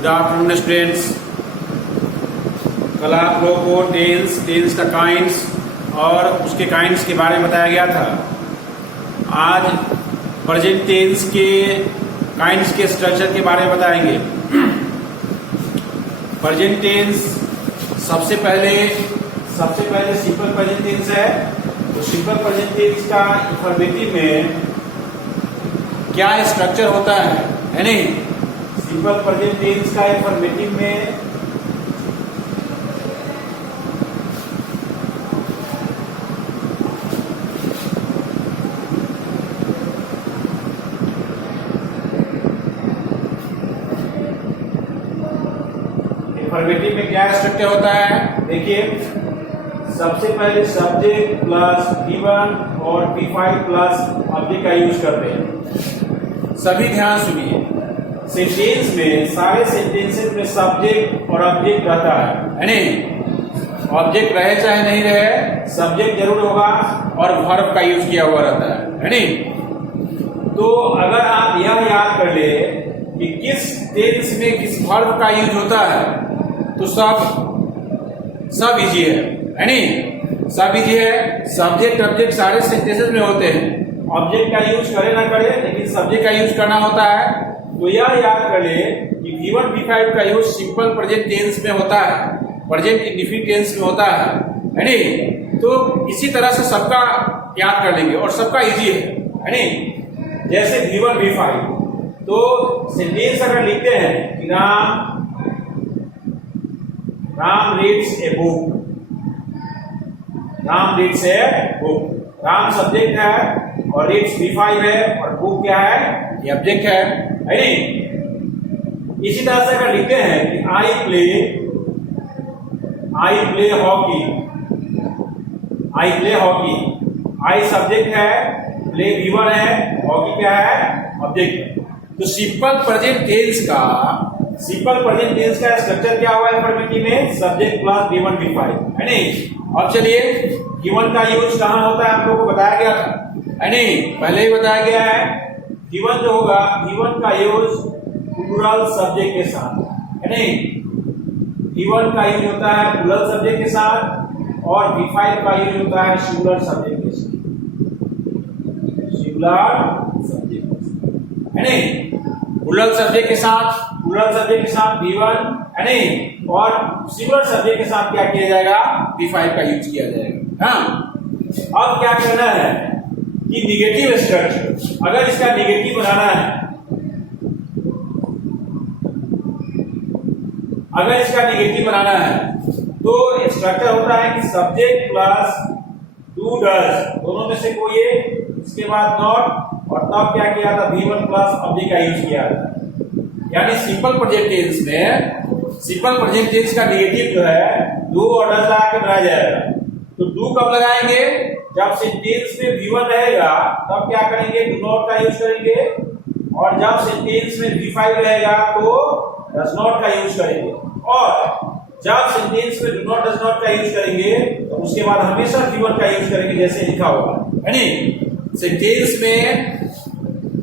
Good afternoon students. कल आप लोगों को टेंस का काइंड्स और उसके काइंड्स के बारे में बताया गया था। आज प्रेजेंट टेंस के काइंड्स के स्ट्रक्चर के बारे में बताएंगे। प्रेजेंट टेंस सबसे पहले सिंपल प्रेजेंट टेंस है। तो सिंपल प्रेजेंट टेंस का इंफॉर्मेटिव में क्या स्ट्रक्चर होता है नहीं? सिंपल प्रेजेंट टेंस का इंफॉर्मेटिव में क्या स्ट्रक्चर होता है? देखिए, सबसे पहले सब्जेक्ट प्लस V1 और V5 प्लस ऑब्जेक्ट का यूज करते हैं। सभी ध्यान सुनिए, सेंटेंस में सारे सेंटेंसेस में सब्जेक्ट और ऑब्जेक्ट रहता है नहीं? ऑब्जेक्ट रहे चाहे नहीं रहे, सब्जेक्ट जरूर होगा और वर्ब का यूज किया हुआ रहता है नहीं? तो अगर आप यह याद कर ले कि किस टेंस में किस वर्ब का यूज होता है तो सब इजी है नहीं? सब इजी है। सब्जेक्ट ऑब्जेक्ट सारे सेंटेंसेस में होते हैं। ऑब्जेक्ट का यूज करे ना करे, लेकिन सब्जेक्ट का यूज करना होता है। तो यह याद कर ले कि V1 V5 का यूज सिंपल प्रेजेंट टेंस में होता है, प्रेजेंट इंडेफिनिट टेंस में होता है नहीं? तो इसी तरह से सबका याद कर लेंगे और सबका इजी है नहीं? जैसे V1 V5, तो सेंटेंस अगर लिखते हैं कि Ram reads a book, Ram reads a book. Ram subject है और रीड्स V5 है और बुक क्या है? ये ऑब्जेक्ट है नहीं? इसी तरह से अगर लिखते हैं कि I play hockey, I subject है, प्ले V1 है, हॉकी क्या है? ऑब्जेक्ट है। तो सिंपल प्रेजेंट टेंस का स्ट्रक्चर क्या हुआ इंफॉर्मेटिव में? सब्जेक्ट प्लस V1 V5 है नहीं? अब चलिए, V1 का यूज कहां होता है आप लोगों को बताया गया था है नहीं? पहले ही बताया गया है। V1 जो होगा, V1 का यूज प्लूरल सब्जेक्ट के साथ है नहीं? V1 का यूज होता है प्लूरल सब्जेक्ट के साथ और V5 का यूज होता है सिंगुलर सब्जेक्ट के साथ, है नहीं? प्लूरल सब्जेक्ट के साथ V1 है नहीं? और सिंगुलर सब्जेक्ट के साथ क्या किया जाएगा? V5 का यूज किया जाएगा। हाँ, अब क्या करना है कि निगेटिव स्ट्रक्चर, अगर इसका निगेटिव बनाना है, तो स्ट्रक्चर होता है कि सब्जेक्ट प्लस डू डज, दोनों में से कोई एक, इसके बाद नॉट, और तब क्या किया था? V1 प्लस ऑब्जेक्ट का यूज किया था। यानी सिंपल प्रेजेंट टेंस का निगेटिव जो है डू और डज लगा के बनाया जाएगा। तो डू कब लगाएंगे? जब सेंटेंस में V1 रहेगा तब क्या करेंगे? डू नॉट का यूज करेंगे, और जब सेंटेंस में V5 रहेगा तो डज नॉट का यूज करेंगे, और जब सेंटेंस में डू नॉट डज नॉट का यूज करेंगे तो उसके बाद हमेशा V1 का यूज करेंगे जैसे लिखा होगा है नहीं? सेंटेंस में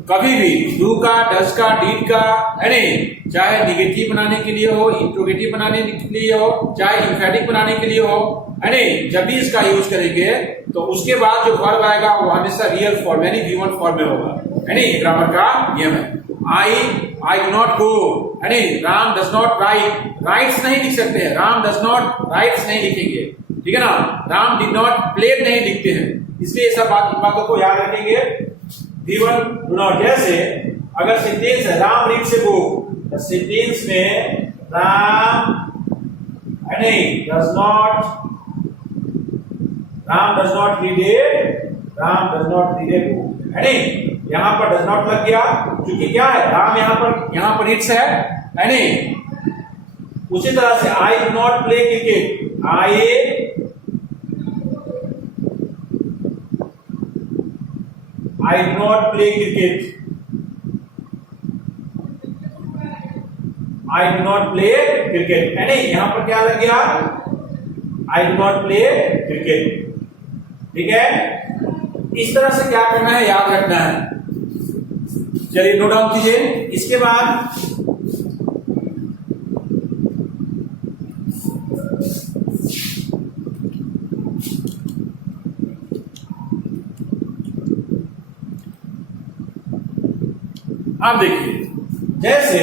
कभी भी डू का, डज का, डीड का है नहीं, चाहे निगेटिव बनाने के लिए हो, इंट्रोगेटिव बनाने के लिए हो, चाहे इंफेटिक बनाने के लिए हो है नहीं, जब भी इसका यूज करेंगे तो उसके बाद जो वर्ब आएगा वो हमेशा रियल फॉर्म यानी V1 फॉर्म में होगा है नहीं? ग्रामर का नियम है। आई डू नॉट गो है नहीं? राम डज नॉट राइट्स नहीं लिख सकते हैं, राम डज नॉट राइट्स नहीं लिखेंगे, ठीक है ना? राम डिड नॉट प्लेड नहीं लिखते हैं, इसलिए सब बातों को याद रखेंगे। V1 डू नॉट, जैसे अगर सेंटेंस है राम रीड्स ए बुक, तो सेंटेंस में राम है नहीं, does not read a book है नहीं? यहां पर डज नॉट लग गया, क्योंकि क्या है? राम यहां पर रीड्स है नहीं? उसी तरह से I do not play cricket, I do not play cricket, है नहीं? यहां पर क्या लग गया? I do not play cricket, ठीक है? इस तरह से क्या करना है, याद रखना है। चलिए नोट डाउन कीजिए। इसके बाद अब देखिए, जैसे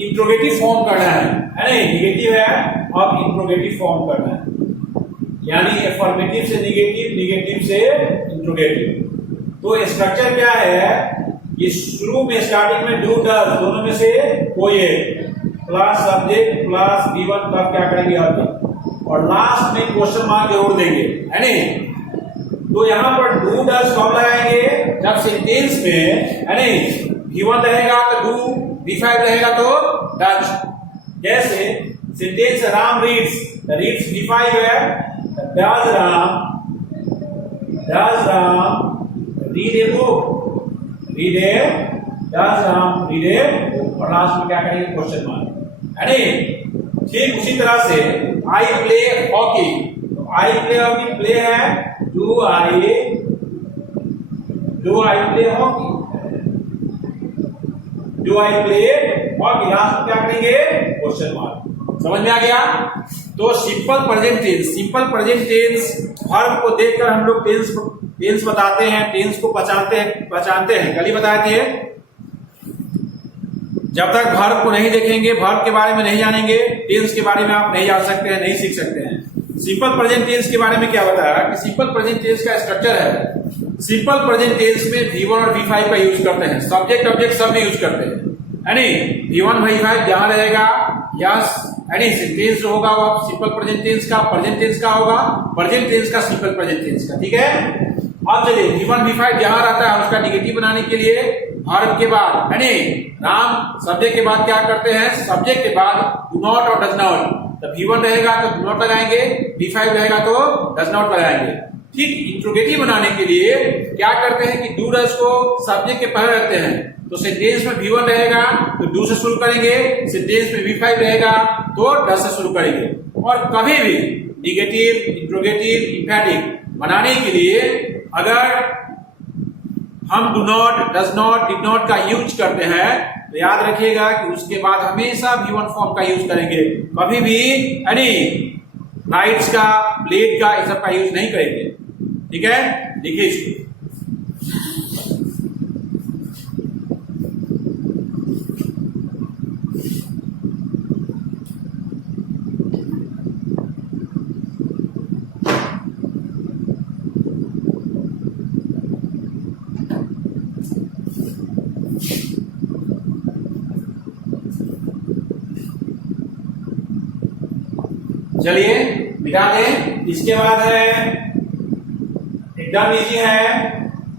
इंट्रोगेटिव फॉर्म करना है नहीं, निगेटिव है, अब इंट्रोगेटिव फॉर्म करना है, यानी अफर्मेटिव से निगेटिव, निगेटिव से इंट्रोगेटिव। तो स्ट्रक्चर क्या है कि शुरू में स्टार्टिंग में डू डज दोनों में से कोई एक प्लस सब्जेक्ट प्लस V1 तब क्या करेंगे ऑब्जेक्ट, और लास्ट में क्वेश्चन मार्क जरूर देंगे, है नहीं। तो यहां पर डू डज कब लगाएंगे, जब सेंटेंस में है नहीं V1 रहेगा तो डू, V5 रहेगा तो डज। जैसे sentence Ram reads, reads V5 है, does Ram read a book, read A, does Ram read a book, और लास्ट में क्या करेंगे क्वेश्चन मार्क, है नहीं। ठीक उसी तरह से आई प्ले हॉकी, तो आई प्ले हॉकी प्ले है, do I play hockey, do I play hockey, last में क्या करेंगे क्वेश्चन मार्क। समझ में आ गया। तो सिंपल प्रेजेंट टेंस वर्ब को देखकर हम लोग टेंस बताते हैं, टेंस को पहचानते हैं। कल ही बताए थे, जब तक वर्ब को नहीं देखेंगे, वर्ब के बारे में नहीं जानेंगे, टेंस के बारे में आप नहीं जान सकते हैं, नहीं सीख सकते हैं। सिंपल प्रेजेंट टेंस के बारे में क्या बताया कि सिंपल प्रेजेंट टेंस का स्ट्रक्चर है, सिंपल प्रेजेंट टेंस में V1 और V5 का यूज करते हैं, सब्जेक्ट ऑब्जेक्ट सब में यूज करते हैं, है नहीं। V1 V5 जहां रहेगा यस, है नहीं, सेंटेंस होगा वो सिंपल प्रेजेंट टेंस का, प्रेजेंट टेंस का होगा, प्रेजेंट टेंस का, सिंपल प्रेजेंट टेंस का, ठीक है। अब चलिए V1 V5 जहां रहता है उसका निगेटिव बनाने के लिए वर्ब के बाद, है नहीं, राम सब्जेक्ट के बाद क्या करते हैं, सब्जेक्ट के बाद डू नॉट और डज नॉट, तो V1 रहेगा तो डू नॉट लगाएंगे, V5 रहेगा तो डज नॉट लगाएंगे। ठीक इंट्रोगेटिव बनाने के लिए क्या करते हैं कि डू डज को सब्जेक्ट के पहले रखते हैं, तो सेंटेंस में V1 रहेगा तो डू से शुरू करेंगे, सेंटेंस में V5 रहेगा तो डज से शुरू करेंगे। और कभी भी निगेटिव, इंट्रोगेटिव, इंफैटिक बनाने के लिए अगर हम do not, does not, did not का यूज करते हैं तो याद रखिएगा कि उसके बाद हमेशा V1 फॉर्म का यूज करेंगे, कभी भी राइट्स का, प्लेड का, इस सब का यूज नहीं करेंगे, ठीक है। देखिए इसको, चलिए मिटा दें। इसके बाद है एकदम इजी है,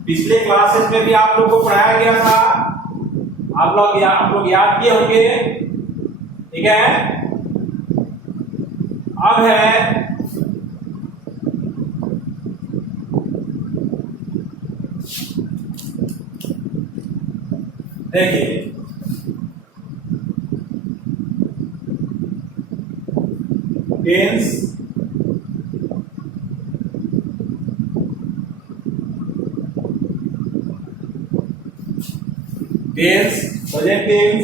पिछले क्लासेस में भी आप लोग को पढ़ाया गया था, आप लोग याद किए होंगे, ठीक है। अब है देखिए, टेंस प्रेजेंट टेंस,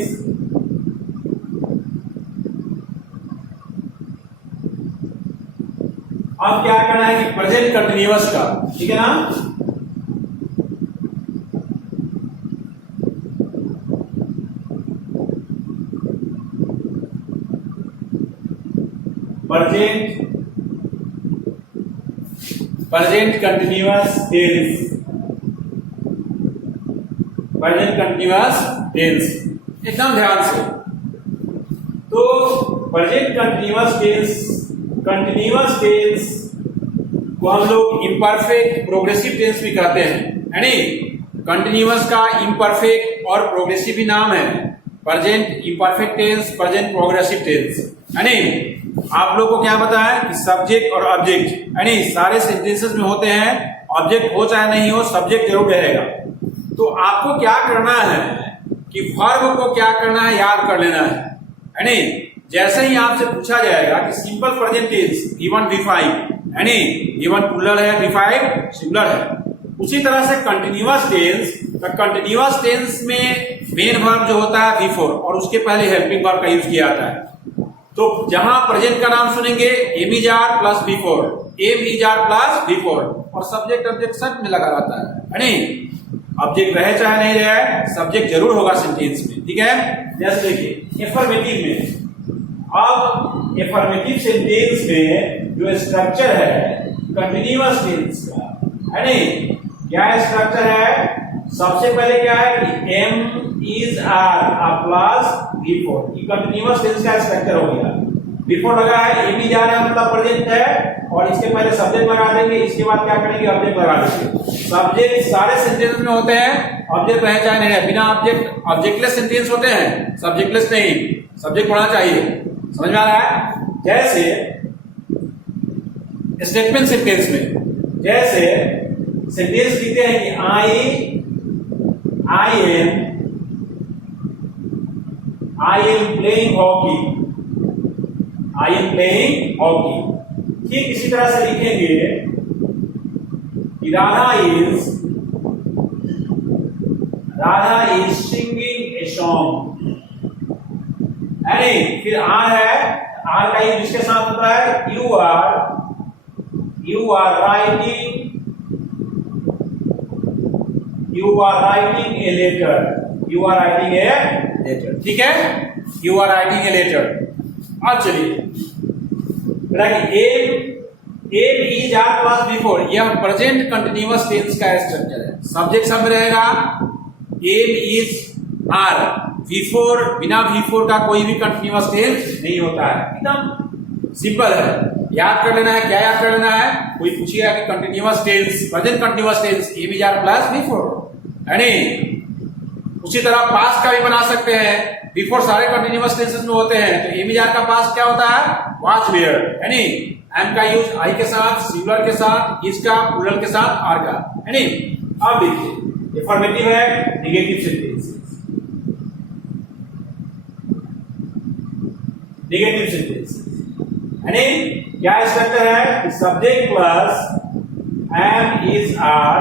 अब क्या करना है कि प्रेजेंट कंटिन्यूअस का, ठीक है ना। Present continuous tense, present continuous tense, एकदम ध्यान से। तो प्रेजेंट कंटिन्यूअस टेंस को हम लोग इम्परफेक्ट प्रोग्रेसिव टेंस भी कहते हैं, है नहीं। कंटिन्यूअस का इम्परफेक्ट और प्रोग्रेसिव भी नाम है, present imperfect tense, present progressive tense, है नहीं। आप लोग को क्या बताया कि सब्जेक्ट और ऑब्जेक्ट, है नहीं, सारे सेंटेंसेस में होते हैं, ऑब्जेक्ट हो चाहे नहीं हो, सब्जेक्ट जरूर रहेगा। तो आपको क्या करना है कि वर्ब को क्या करना है, याद कर लेना है नहीं। जैसे ही आपसे पूछा जाएगा कि simple present tense V1 V5, है नहीं, V1 प्लूरल है, V5 सिंगुलर है। उसी तरह से कंटिन्यूअस टेंस, तो कंटिन्यूअस टेंस में मेन वर्ब जो होता है V4 और उसके पहले हेल्पिंग वर्ब का यूज किया जाता है। तो जहां प्रेजेंट का नाम सुनेंगे M is are plus V4 और सब्जेक्ट ऑब्जेक्ट सब में लगा रहता है नहीं। ऑब्जेक्ट रहे चाहे नहीं रहे, सब्जेक्ट जरूर होगा सेंटेंस में, ठीक है। जैसे देखिए एफर्मेटिव में, अब एफर्मेटिव सेंटेंस में जो स्ट्रक्चर है कंटिन्यूअस टेंस का, है नहीं, क्या स्ट्रक्चर है? सबसे पहले क्या है कि am is are plus V four, ये कंटिन्यूअस टेंस का स्ट्रक्चर हो गया। बिफोर लगा है, एम इज आर है मतलब प्रेजेंट है, और इसके पहले सब्जेक्ट लगा देंगे, इसके बाद क्या करेंगे ऑब्जेक्ट लगा देंगे। सब्जेक्ट सारे सेंटेंस में होते हैं, ऑब्जेक्ट रहे चाहे नहीं रहे, बिना ऑब्जेक्ट ऑब्जेक्टलेस सेंटेंस होते हैं, सब्जेक्टलेस नहीं, सब्जेक्ट होना चाहिए, समझ में आ रहा है। जैसे स्टेटमेंट सेंटेंस में, जैसे सेंटेंस लिखते हैं कि I am playing hockey, I am playing hockey. ठीक इसी तरह से लिखेंगे कि Radha is singing a song, यानी फिर आर है, आर का यूज किसके साथ होता है? You are writing a letter, you are writing a letter, ठीक है, you are writing a letter. अब चलिए am is are plus V four, यह प्रेजेंट कंटिन्यूअस टेंस का स्ट्रक्चर है। सब्जेक्ट सब में रहेगा, एम इज आर, बिफोर, बिना बिफोर का कोई भी कंटिन्यूअस टेंस नहीं होता है, एकदम सिंपल है, याद कर लेना है। क्या याद कर लेना है? कोई पूछेगा कि continuous tense, present continuous tense am is are plus V four, है नहीं। उसी तरह पास्ट का भी बना सकते हैं, बिफोर सारे कंटिन्यूअस टेंसेस में होते हैं, तो एम इज आर का पास्ट क्या होता है? वाज वेयर, है नहीं। एम का यूज आई के साथ, सिंगुलर के साथ, इज का प्लूरल के साथ, आर का, है नहीं। अब देखिए अफर्मेटिव है, नेगेटिव सेंटेंस, नेगेटिव सेंटेंस, है नहीं। क्या स्ट्रक्चर है? Subject plus am is are,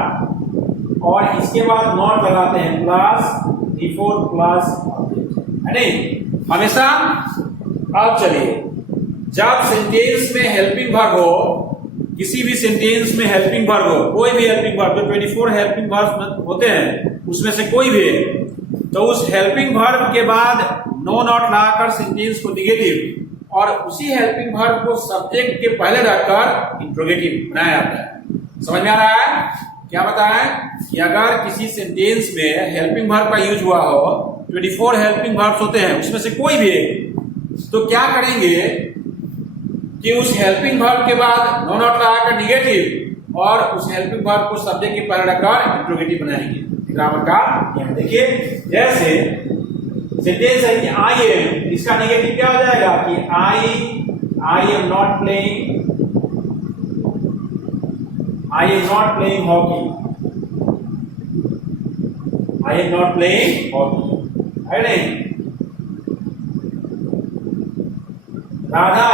और इसके बाद नॉट लगाते हैं प्लस बिफोर प्लस ऑब्जेक्ट, है नहीं हमेशा। अब चलिए, जब सेंटेंस में हेल्पिंग वर्ब हो, किसी भी सेंटेंस में हेल्पिंग वर्ब हो, कोई भी हेल्पिंग वर्ब, जो 24 हेल्पिंग वर्ब होते हैं उसमें से कोई भी, तो उस हेल्पिंग वर्ब के बाद नो नॉट लगाकर सेंटेंस को निगेटिव, और उसी हेल्पिंग वर्ब को सब्जेक्ट के पहले रखकर इंट्रोगेटिव बनाया जाता है। समझ में आ रहा है? क्या बताया कि अगर किसी सेंटेंस में हेल्पिंग वर्ब का यूज हुआ हो, 24 हेल्पिंग वर्ब्स होते हैं उसमें से कोई भी, तो क्या करेंगे कि उस हेल्पिंग वर्ब के बाद नो नॉट लगाकर निगेटिव, और उस हेल्पिंग वर्ब को सब्जेक्ट के पहले रखकर इंट्रोगेटिव बनाएंगे। ग्रामर का यहाँ देखिए, जैसे सेंटेंस है कि आई एम, इसका नेगेटिव क्या हो जाएगा कि I am not playing, I am not playing hockey, I am not playing hockey, है नहीं। Radha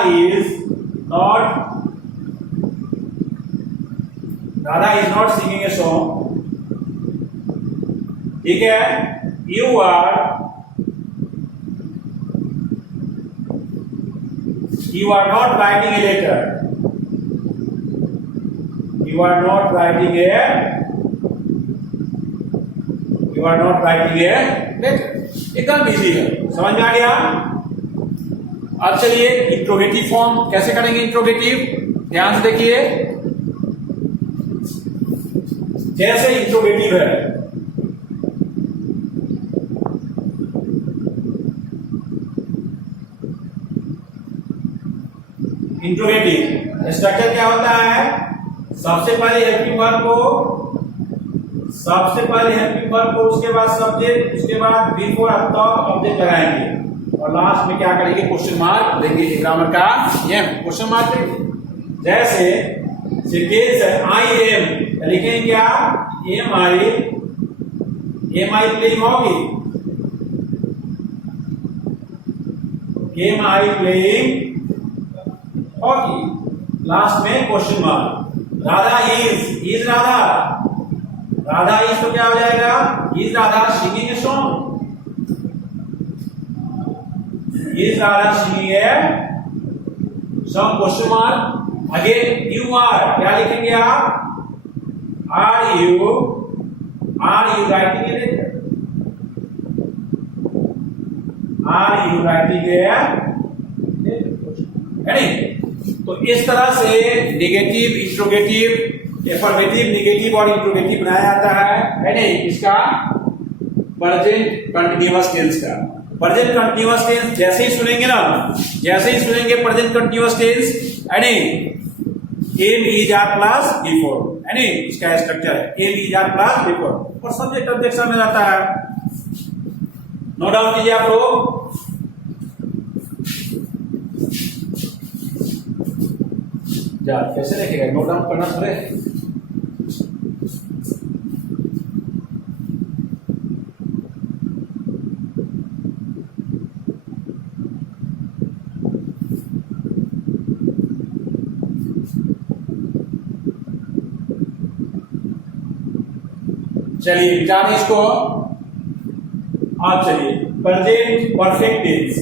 is not singing a song, ठीक है। You are not writing a letter, you are not writing a letter, एकदम easy है, समझ में आ गया। अब चलिए इंट्रोगेटिव फॉर्म कैसे करेंगे। इंट्रोगेटिव ध्यान से देखिए, जैसे इंट्रोगेटिव है, इंट्रोगेटिव स्ट्रक्चर क्या होता है? सबसे पहले हेल्पिंग वर्ब को, उसके बाद सब्जेक्ट, उसके बाद बिफोर ऑब्जेक्ट लगाएंगे, और लास्ट में क्या करेंगे? क्वेश्चन मार्क देंगे। ग्रामर का एम क्वेश्चन मार्क देंगे। जैसे सेंटेंस है आई एम, लिखेंगे क्या? Am I playing hockey, am I playing hockey, last में question mark. Radha is Radha is तो क्या हो जाएगा? Is Radha singing a song, is Radha singing a song, question mark. Again you are, क्या लिखेंगे आप? Are you writing it, are you writing it. तो इस तरह से नेगेटिव, इंट्रोगेटिव, एफर्मेटिव, नेगेटिव और इंट्रोगेटिव बनाया जाता है नहीं, इसका प्रेजेंट कंटीन्यूअस टेंस का। प्रेजेंट कंटीन्यूअस टेंस जैसे ही सुनेंगे ना, जैसे ही सुनेंगे present continuous tense am is are plus V four, इसका स्ट्रक्चर है am is are plus V four और सब्जेक्ट ऑब्जेक्ट में रहता है। नो डाउट कीजिए आप लोग। जा कैसे लिखेगा, नोट डाउन करना पड़े। चलिए जाने इसको। आप चलिए प्रेजेंट परफेक्ट टेंस,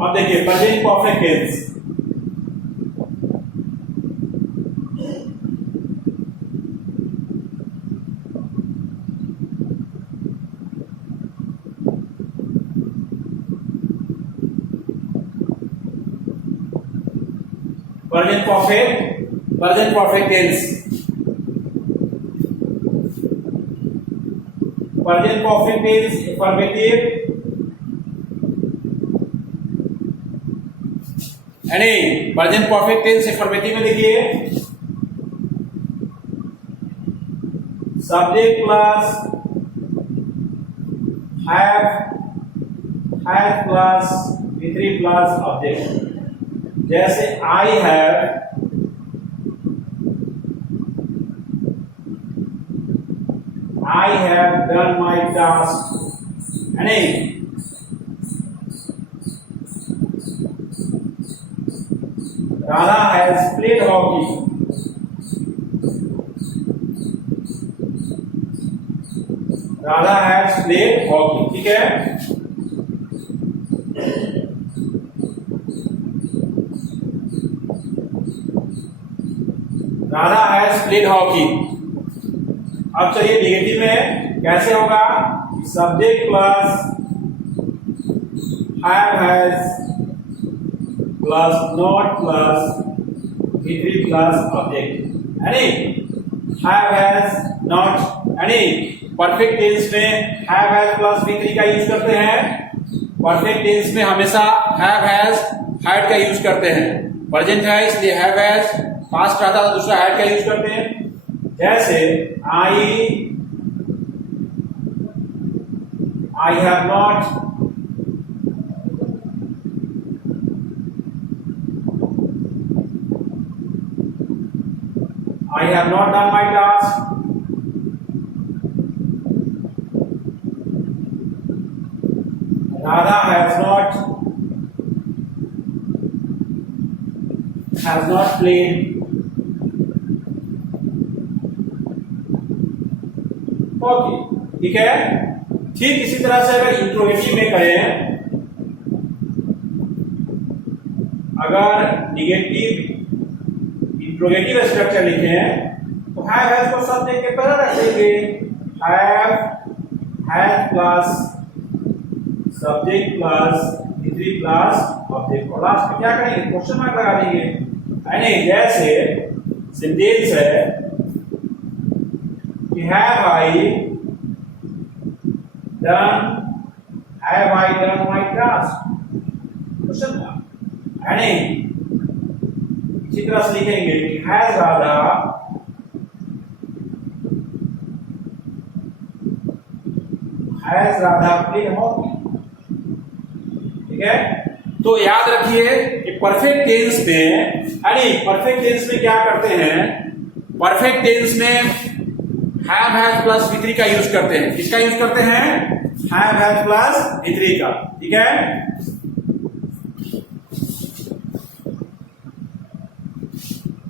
अब देखिए present perfect tense. Present perfect tense, present perfect tense affirmative present perfect tense affirmative में देखिए subject plus have plus V3 plus object. जैसे I have done my task, Radha has played hockey, Radha has played hockey. ठीक है, Radha has played hockey. अब चलिए negative में कैसे होगा, subject plus has plus not plus V3 plus object, has not. Perfect tense में has plus V3 का use करते हैं। परफेक्ट टेंस में हमेशा हैज हैड का यूज करते हैं। प्रेजेंट है इसलिए हैज, पास्ट रहता तो दूसरा हैड का यूज करते हैं। जैसे I have not done my task, Radha has not played hockey. ठीक है, ठीक इसी तरह से अगर इंट्रोगेटिव में कहें, अगर निगेटिव इंट्रोगेटिव स्ट्रक्चर लिखे हैं तो हैज को सब्जेक्ट के पहले रख देंगे, has plus subject plus V3 plus object, और लास्ट में क्या करेंगे, क्वेश्चन मार्क लगा देंगे। जैसे सेंटेंस है कि have I done my task, question mark. इसी तरह से लिखेंगे कि हैज राधा प्लेड हॉकी। ठीक है, तो याद रखिए कि परफेक्ट टेंस में क्या करते हैं, परफेक्ट टेंस में हैव प्लस V3 का यूज करते हैं। किसका यूज करते हैं, हैव प्लस V3 का। ठीक है,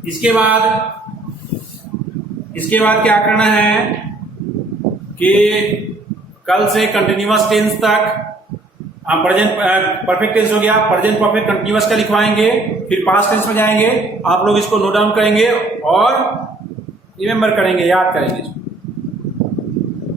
इसके बाद इसके बाद क्या करना है कि कल से कंटिन्यूअस टेंस तक प्रेजेंट परफेक्ट टेंस हो गया, प्रेजेंट परफेक्ट कंटिन्यूअस का लिखवाएंगे, फिर पास्ट टेंस में जाएंगे। आप लोग इसको नोट डाउन करेंगे और रिमेंबर करेंगे, याद करेंगे इसको।